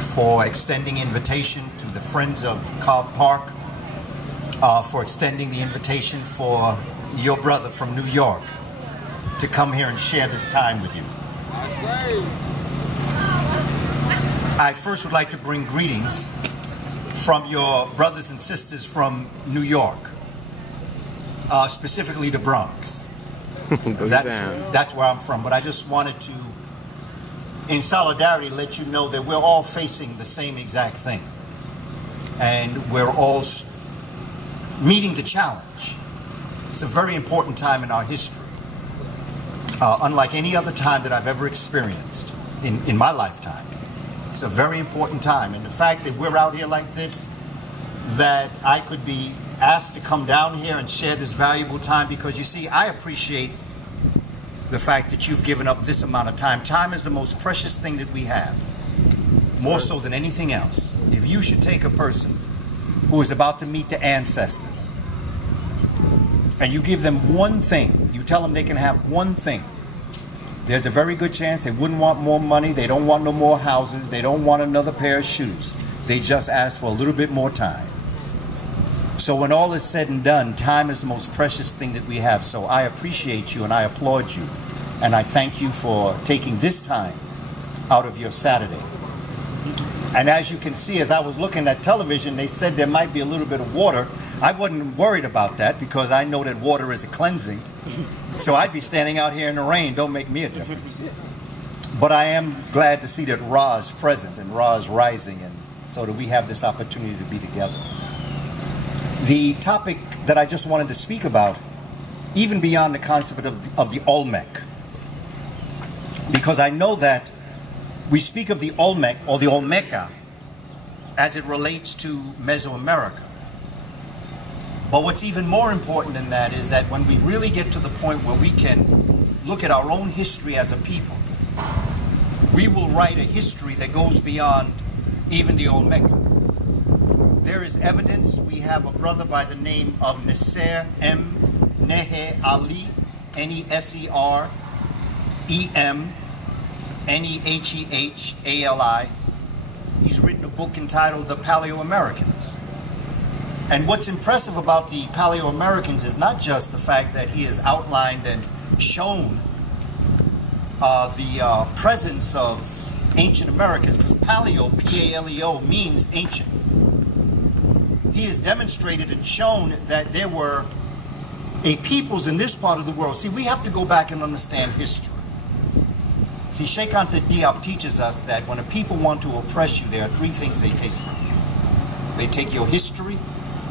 for extending invitation to the Friends of Cobb Park, for extending the invitation for your brother from New York to come here and share this time with you. I first would like to bring greetings from your brothers and sisters from New York, specifically the Bronx. That's where I'm from, but I just wanted to, in solidarity, let you know that we're all facing the same exact thing, and we're all meeting the challenge. It's a very important time in our history, unlike any other time that I've ever experienced in my lifetime. It's a very important time, and the fact that we're out here like this, that I could be asked to come down here and share this valuable time, because you see, I appreciate the fact that you've given up this amount of time. Time is the most precious thing that we have, more so than anything else. If you should take a person who is about to meet the ancestors, and you give them one thing, you tell them they can have one thing, there's a very good chance they wouldn't want more money, they don't want no more houses, they don't want another pair of shoes. They just ask for a little bit more time. So when all is said and done, time is the most precious thing that we have. So I appreciate you and I applaud you. And I thank you for taking this time out of your Saturday. And as you can see, as I was looking at television, they said there might be a little bit of water. I wasn't worried about that because I know that water is a cleansing. So I'd be standing out here in the rain. Don't make me a difference. But I am glad to see that Ra is present and Ra is rising, and so that we have this opportunity to be together. The topic that I just wanted to speak about, even beyond the concept of the Olmec, because I know that we speak of the Olmec or the Olmeca as it relates to Mesoamerica. But what's even more important than that is that when we really get to the point where we can look at our own history as a people, we will write a history that goes beyond even the Olmeca. There is evidence. We have a brother by the name of Nasser M. Nehe Ali, N-E-S-E-R-E-M-N-E-H-E-H-A-L-I. He's written a book entitled The Paleo-Americans. And what's impressive about the Paleo-Americans is not just the fact that he has outlined and shown the presence of ancient Americans, because Paleo, P-A-L-E-O, means ancient. He has demonstrated and shown that there were a peoples in this part of the world. See, we have to go back and understand history. See, Sheikh Anta Diop teaches us that when a people want to oppress you, there are three things they take from you. They take your history,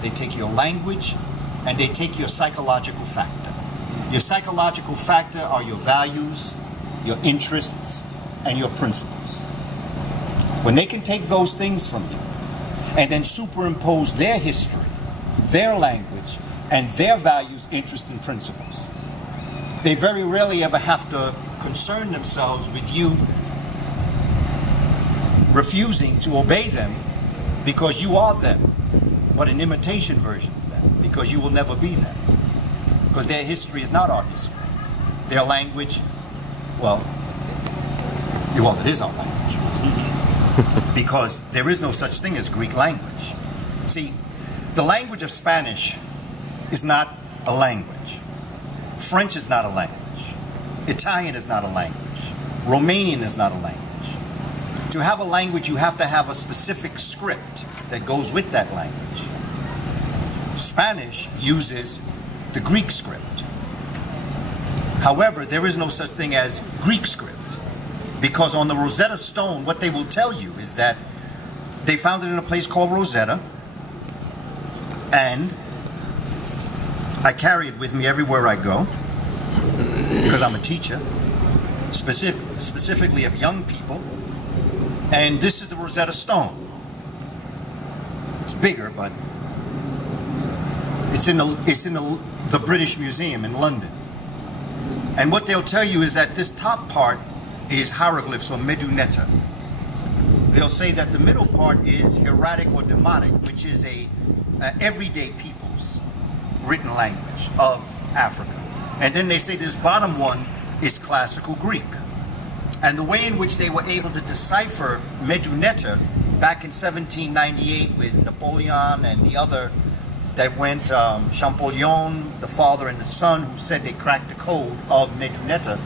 they take your language, and they take your psychological factor. Your psychological factor are your values, your interests, and your principles. When they can take those things from you and then superimpose their history, their language, and their values, interests, and principles, they very rarely ever have to concern themselves with you refusing to obey them because you are them, but an imitation version of them, because you will never be them. Because their history is not our history. Their language, well, it is our language. Because there is no such thing as Greek language. See, the language of Spanish is not a language. French is not a language. Italian is not a language. Romanian is not a language. To have a language, you have to have a specific script that goes with that language. Spanish uses the Greek script. However, there is no such thing as Greek script, because on the Rosetta Stone, what they will tell you is that they found it in a place called Rosetta, and I carry it with me everywhere I go, because I'm a teacher, specifically of young people, and this is the Rosetta Stone. It's bigger, but it's in the British Museum in London. And what they'll tell you is that this top part is hieroglyphs or meduneta. They'll say that the middle part is hieratic or demotic, which is a everyday people's written language of Africa. And then they say this bottom one is classical Greek. And the way in which they were able to decipher meduneta back in 1798 with Napoleon and the other that went, Champollion, the father and the son, who said they cracked the code of Medunetta,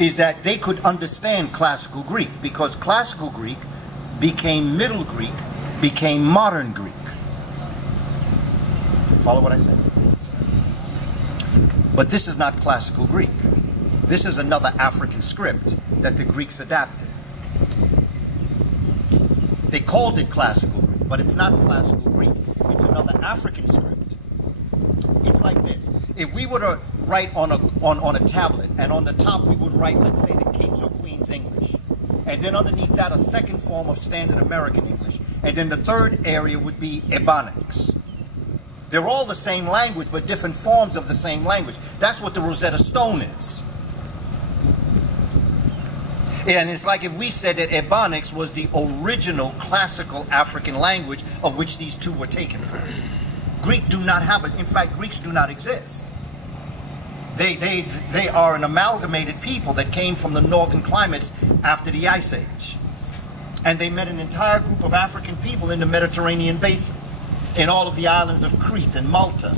is that they could understand classical Greek, because classical Greek became Middle Greek, became modern Greek. Follow what I said? But this is not classical Greek. This is another African script that the Greeks adapted. They called it classical Greek, but it's not classical Greek. It's another African script. It's like this. If we were to write on a tablet, and on the top we would write, let's say, the King's or Queen's English, and then underneath that a second form of Standard American English, and then the third area would be Ebonics. They're all the same language, but different forms of the same language. That's what the Rosetta Stone is. And it's like if we said that Ebonics was the original classical African language of which these two were taken from. Greek do not have it. In fact, Greeks do not exist. They are an amalgamated people that came from the northern climates after the Ice Age. And they met an entire group of African people in the Mediterranean basin, in all of the islands of Crete and Malta,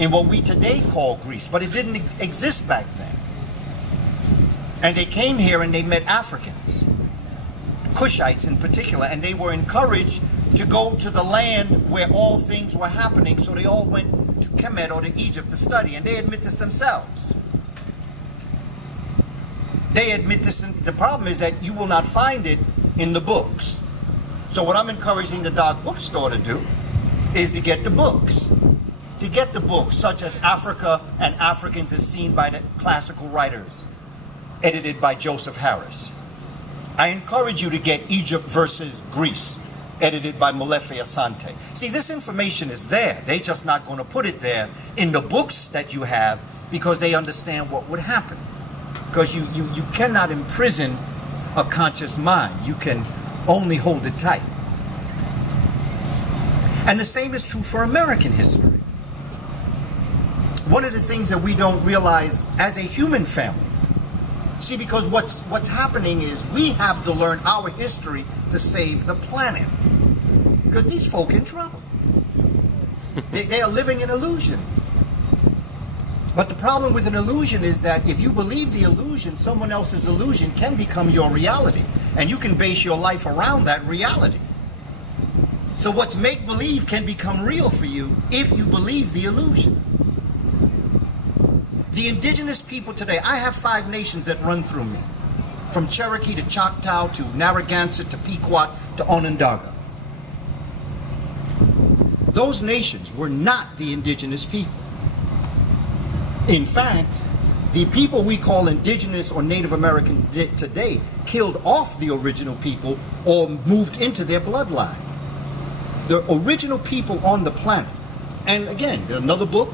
in what we today call Greece, but it didn't exist back then. And they came here and they met Africans, Cushites in particular, and they were encouraged to go to the land where all things were happening, so they all went to Kemet or to Egypt to study, and they admit this themselves. They admit this, and the problem is that you will not find it in the books. So what I'm encouraging the Dark Bookstore to do is to get the books. To get the books such as Africa and Africans as Seen by the Classical Writers, edited by Joseph Harris. I encourage you to get Egypt versus Greece, edited by Molefe Asante. See, this information is there. They're just not going to put it there in the books that you have because they understand what would happen. Because you cannot imprison a conscious mind. You can only hold it tight. And the same is true for American history. One of the things that we don't realize as a human family, see, because what's happening is we have to learn our history to save the planet. Because these folk in trouble. They are living an illusion. But the problem with an illusion is that if you believe the illusion, someone else's illusion can become your reality. And you can base your life around that reality. So what's make-believe can become real for you if you believe the illusion. The indigenous people today, I have 5 nations that run through me. From Cherokee to Choctaw to Narragansett to Pequot to Onondaga. Those nations were not the indigenous people. In fact, the people we call indigenous or Native American today killed off the original people or moved into their bloodline. The original people on the planet. And again, there's another book.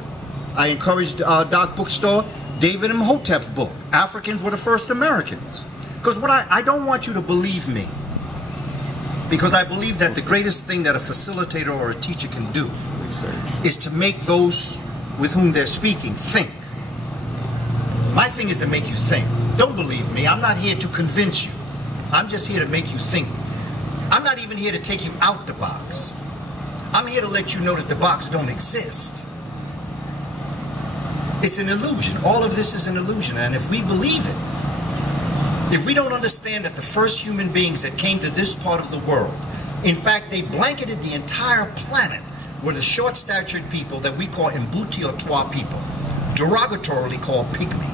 I encouraged Dark Bookstore, David Imhotep's book. Africans were the first Americans. Because what I don't want you to believe me. Because I believe that the greatest thing that a facilitator or a teacher can do is to make those with whom they're speaking think. My thing is to make you think. Don't believe me. I'm not here to convince you. I'm just here to make you think. I'm not even here to take you out the box. I'm here to let you know that the box don't exist. It's an illusion. All of this is an illusion. And if we believe it, if we don't understand that the first human beings that came to this part of the world, in fact, they blanketed the entire planet, were the short-statured people that we call Mbuti or Twa people, derogatorily called pygmy.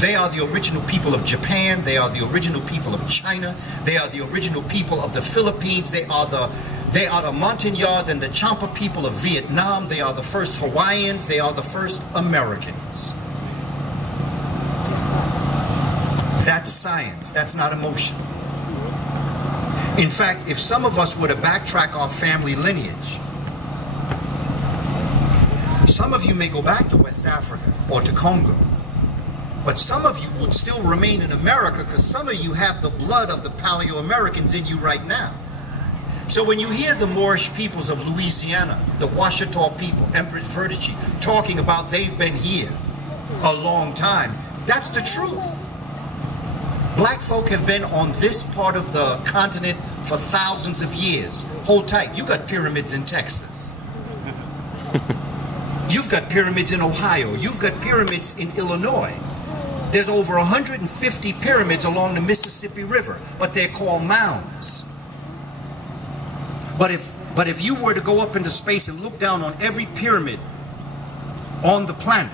They are the original people of Japan. They are the original people of China. They are the original people of the Philippines. They are the Montagnards and the Champa people of Vietnam. They are the first Hawaiians. They are the first Americans. That's science. That's not emotion. In fact, if some of us were to backtrack our family lineage, some of you may go back to West Africa or to Congo, but some of you would still remain in America because some of you have the blood of the Paleo-Americans in you right now. So when you hear the Moorish peoples of Louisiana, the Ouachita people, Empress Verdici, talking about they've been here a long time, that's the truth. Black folk have been on this part of the continent for thousands of years. Hold tight, you got pyramids in Texas. You've got pyramids in Ohio. You've got pyramids in Illinois. There's over 150 pyramids along the Mississippi River, but they're called mounds. But if you were to go up into space and look down on every pyramid on the planet,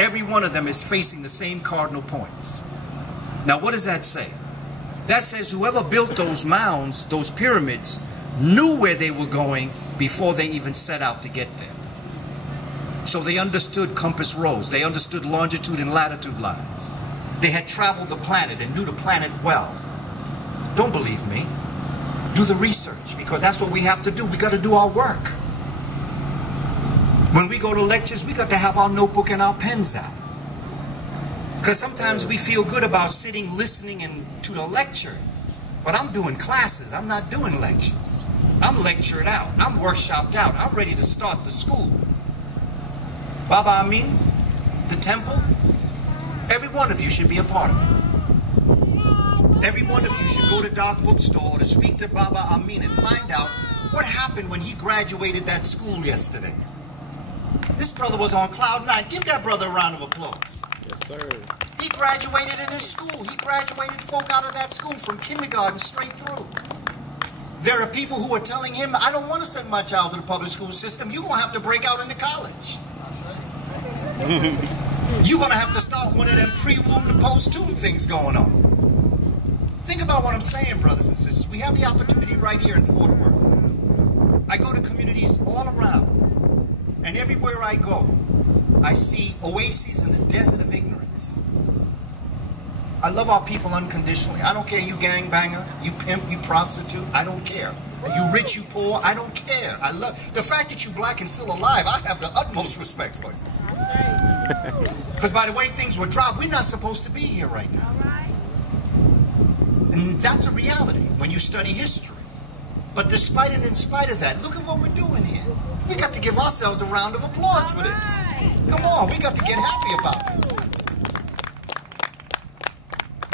every one of them is facing the same cardinal points. Now, what does that say? That says whoever built those mounds, those pyramids, knew where they were going before they even set out to get there. So they understood compass rose. They understood longitude and latitude lines. They had traveled the planet and knew the planet well. Don't believe me. Do the research, because that's what we have to do. We got to do our work. When we go to lectures, we got to have our notebook and our pens out. Because sometimes we feel good about sitting, listening to the lecture. But I'm doing classes. I'm not doing lectures. I'm lectured out. I'm workshopped out. I'm ready to start the school. Baba Amin, the temple, every one of you should be a part of it. Every one of you should go to Dark Bookstore or to speak to Baba Amin and find out what happened when he graduated that school yesterday. This brother was on cloud nine. Give that brother a round of applause. Yes, sir. He graduated in his school. He graduated folk out of that school from kindergarten straight through. There are people who are telling him, I don't want to send my child to the public school system. You're going to have to break out into college. You're going to have to start one of them pre-womb to post-tomb things going on. Think about what I'm saying, brothers and sisters. We have the opportunity right here in Fort Worth. I go to communities all around, and everywhere I go, I see oases in the desert of ignorance. I love our people unconditionally. I don't care, you gangbanger, you pimp, you prostitute, I don't care. You rich, you poor, I don't care. I love the fact that you black and still alive. I have the utmost respect for you. Because by the way things were dropped, we're not supposed to be here right now. And that's a reality when you study history. But despite and in spite of that, look at what we're doing here. We got to give ourselves a round of applause for this. Come on, we got to get happy about this.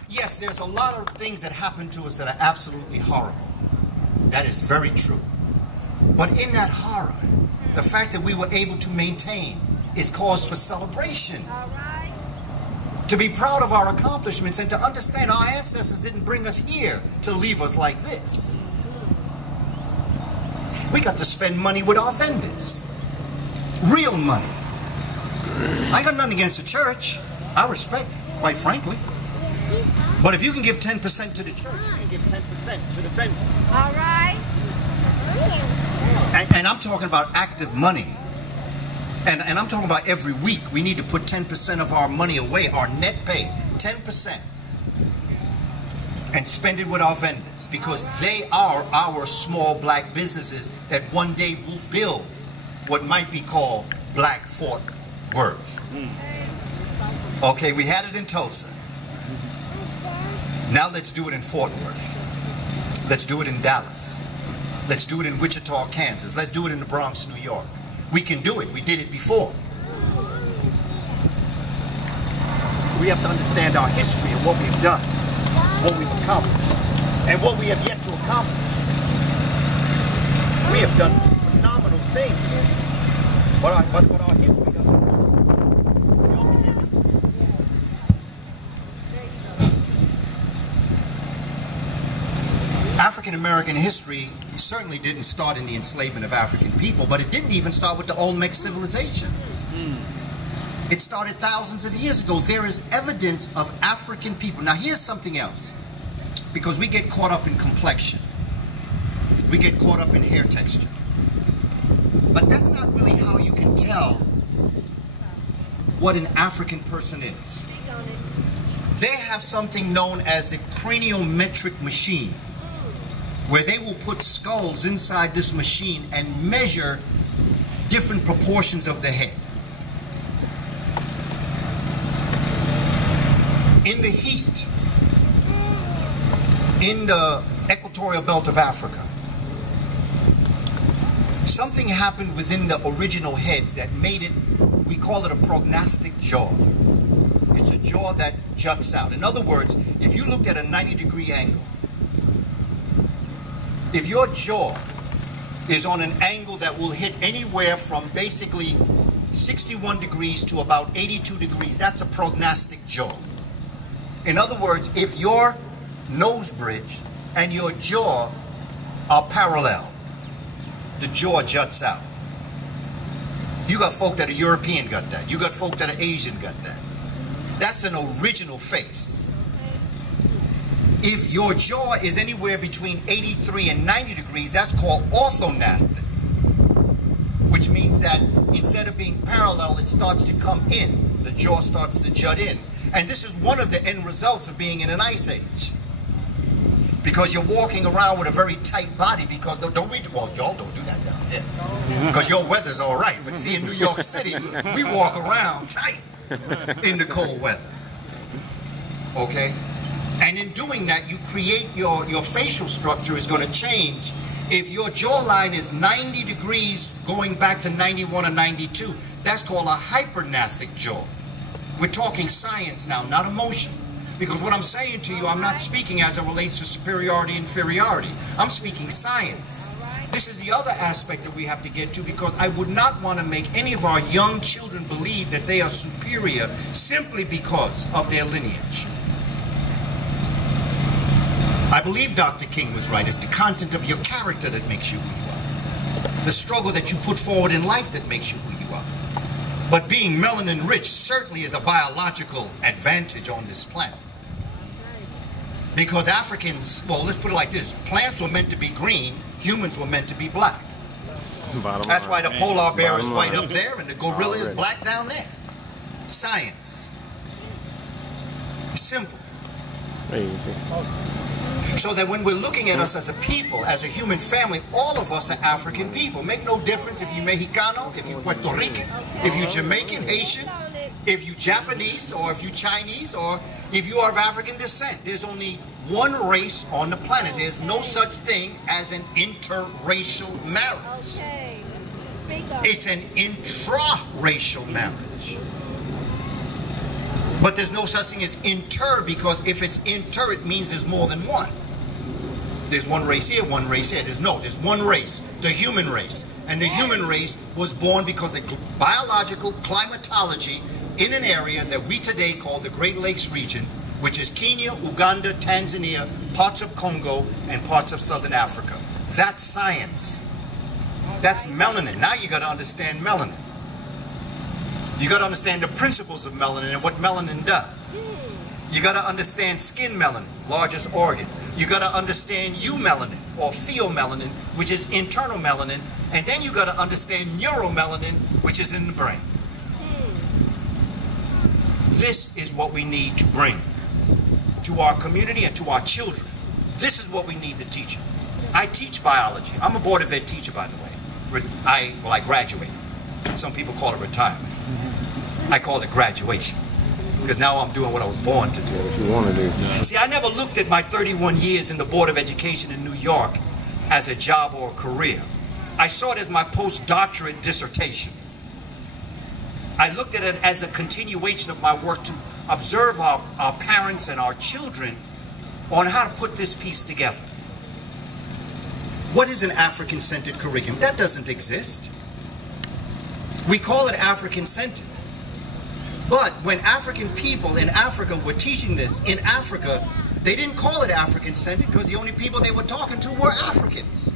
Yes, there's a lot of things that happen to us that are absolutely horrible. That is very true. But in that horror, the fact that we were able to maintain is cause for celebration. To be proud of our accomplishments and to understand our ancestors didn't bring us here to leave us like this. We got to spend money with our vendors. Real money. I got nothing against the church. I respect, quite frankly. But if you can give 10% to the church, you can give 10% to the vendors. All right. And I'm talking about active money. And I'm talking about every week. We need to put 10% of our money away, our net pay, 10%. And spend it with our vendors, because they are our small black businesses that one day will build what might be called Black Fort Worth. Okay, we had it in Tulsa. Now let's do it in Fort Worth. Let's do it in Dallas. Let's do it in Wichita, Kansas. Let's do it in the Bronx, New York. We can do it. We did it before. We have to understand our history and what we've done, what we've accomplished, and what we have yet to accomplish. We have done phenomenal things, but our history doesn't tell us. African American history certainly didn't start in the enslavement of African people, but it didn't even start with the Olmec civilization. It started thousands of years ago. There is evidence of African people. Now here's something else, because we get caught up in complexion. We get caught up in hair texture. But that's not really how you can tell what an African person is. They have something known as the craniometric machine, where they will put skulls inside this machine and measure different proportions of the head. In the heat, in the equatorial belt of Africa, something happened within the original heads that made it, we call it a prognostic jaw. It's a jaw that juts out. In other words, if you looked at a 90-degree angle, if your jaw is on an angle that will hit anywhere from basically 61 degrees to about 82 degrees, that's a prognostic jaw. In other words, if your nose bridge and your jaw are parallel, the jaw juts out. You got folk that are European got that. You got folk that are Asian got that. That's an original face. If your jaw is anywhere between 83 and 90 degrees, that's called orthognathic, which means that instead of being parallel, it starts to come in. The jaw starts to jut in. And this is one of the end results of being in an ice age. Because you're walking around with a very tight body because, well, y'all don't do that down here. Because your weather's all right. But see, in New York City, we walk around tight in the cold weather. Okay? And in doing that, you create your facial structure is going to change. If your jawline is 90 degrees going back to 91 or 92, that's called a hypergnathic jaw. We're talking science now, not emotion. Because what I'm saying to you, I'm not speaking as it relates to superiority, inferiority. I'm speaking science. This is the other aspect that we have to get to, because I would not want to make any of our young children believe that they are superior simply because of their lineage. I believe Dr. King was right. It's the content of your character that makes you who you are. The struggle that you put forward in life that makes you who you are. But being melanin rich certainly is a biological advantage on this planet. Because Africans, well, let's put it like this. Plants were meant to be green. Humans were meant to be black. That's why the polar bear is white up there and the gorilla is black down there. Science. It's simple. So that when we're looking at us as a people, as a human family, all of us are African people. Make no difference if you're Mexicano, if you're Puerto Rican, if you're Jamaican, Haitian, if you're Japanese, or if you're Chinese, or if you are of African descent. There's only one race on the planet. There's no such thing as an interracial marriage. It's an intraracial marriage. But there's no such thing as inter, because if it's inter, it means there's more than one. There's one race here, one race here. There's one race, the human race. And the human race was born because of biological climatology in an area that we today call the Great Lakes region, which is Kenya, Uganda, Tanzania, parts of Congo, and parts of Southern Africa. That's science. That's melanin. Now you got to understand melanin. You got to understand the principles of melanin and what melanin does. You got to understand skin melanin, largest organ. You got to understand eumelanin or pheomelanin, which is internal melanin, and then you got to understand neuromelanin, which is in the brain. This is what we need to bring to our community and to our children. This is what we need to teach them. I teach biology. I'm a Board of Ed teacher, by the way. I graduated. Some people call it retirement. I call it graduation, because now I'm doing what I was born to do. What you want to do. See, I never looked at my 31 years in the Board of Education in New York as a job or a career. I saw it as my postdoctorate dissertation. I looked at it as a continuation of my work to observe our parents and our children on how to put this piece together. What is an African-centered curriculum? That doesn't exist. We call it African-centered. But when African people in Africa were teaching this in Africa, they didn't call it African-centered because the only people they were talking to were Africans.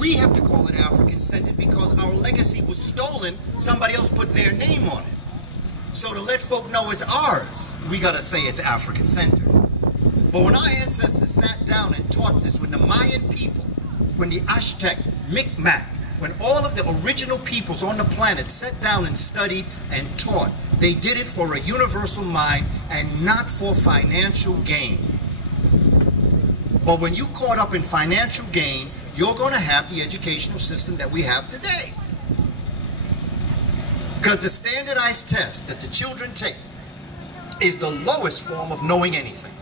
We have to call it African-centered because our legacy was stolen. Somebody else put their name on it. So to let folk know it's ours, we got to say it's African-centered. But when our ancestors sat down and taught this, when the Mayan people, when the Aztec, Micmac, when all of the original peoples on the planet sat down and studied and taught, they did it for a universal mind and not for financial gain. But when you caught up in financial gain, you're going to have the educational system that we have today. Because the standardized test that the children take is the lowest form of knowing anything.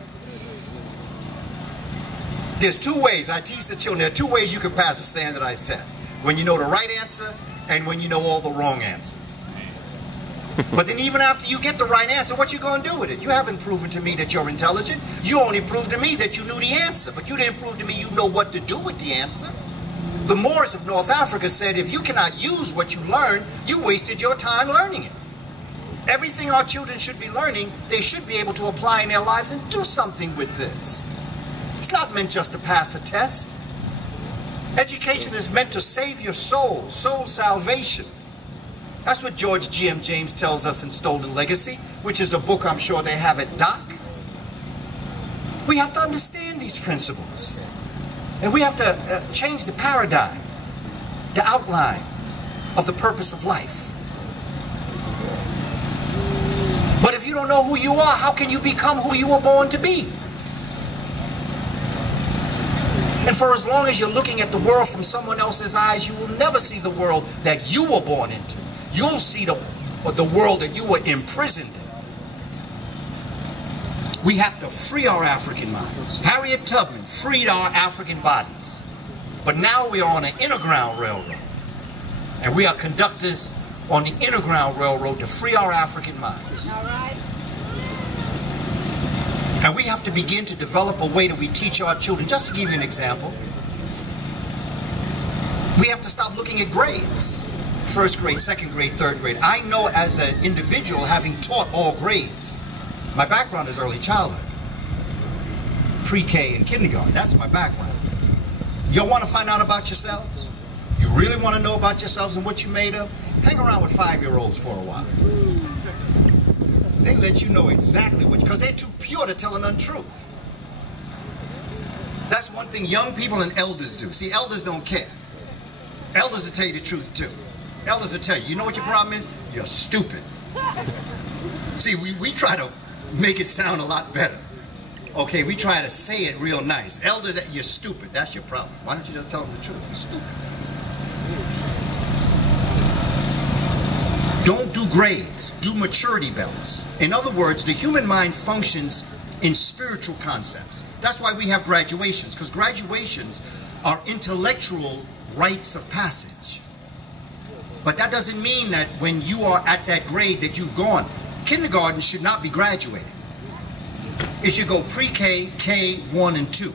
There's two ways, I teach the children, there are two ways you can pass a standardized test. When you know the right answer and when you know all the wrong answers. But then even after you get the right answer, what you going to do with it? You haven't proven to me that you're intelligent. You only proved to me that you knew the answer, but you didn't prove to me you know what to do with the answer. The Moors of North Africa said, if you cannot use what you learn, you wasted your time learning it. Everything our children should be learning, they should be able to apply in their lives and do something with this. It's not meant just to pass a test. Education is meant to save your soul, soul salvation. That's what George G.M. James tells us in Stolen Legacy, which is a book I'm sure they have at Doc. We have to understand these principles. And we have to change the paradigm, the outline of the purpose of life. But if you don't know who you are, how can you become who you were born to be? And for as long as you're looking at the world from someone else's eyes, you will never see the world that you were born into. You'll see the world that you were imprisoned in. We have to free our African minds. Harriet Tubman freed our African bodies. But now we are on an Underground Railroad. And we are conductors on the Underground Railroad to free our African minds. All right. And we have to begin to develop a way that we teach our children. Just to give you an example, we have to stop looking at grades. First grade, second grade, third grade. I know as an individual, having taught all grades, my background is early childhood, pre-K and kindergarten. That's my background. Y'all want to find out about yourselves? You really want to know about yourselves and what you're made of? Hang around with 5-year-olds for a while. They let you know exactly what, because they're too pure to tell an untruth. That's one thing young people and elders do. See, elders don't care. Elders will tell you the truth too. Elders will tell you, you know what your problem is? You're stupid. See, we try to make it sound a lot better. Okay, we try to say it real nice. Elders, you're stupid. That's your problem. Why don't you just tell them the truth? You're stupid. Don't do grades. Do maturity belts. In other words, the human mind functions in spiritual concepts. That's why we have graduations, because graduations are intellectual rites of passage. But that doesn't mean that when you are at that grade that you've gone. Kindergarten should not be graduating. It should go pre-K, K, 1, and 2.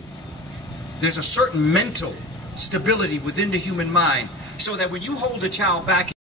There's a certain mental stability within the human mind so that when you hold a child back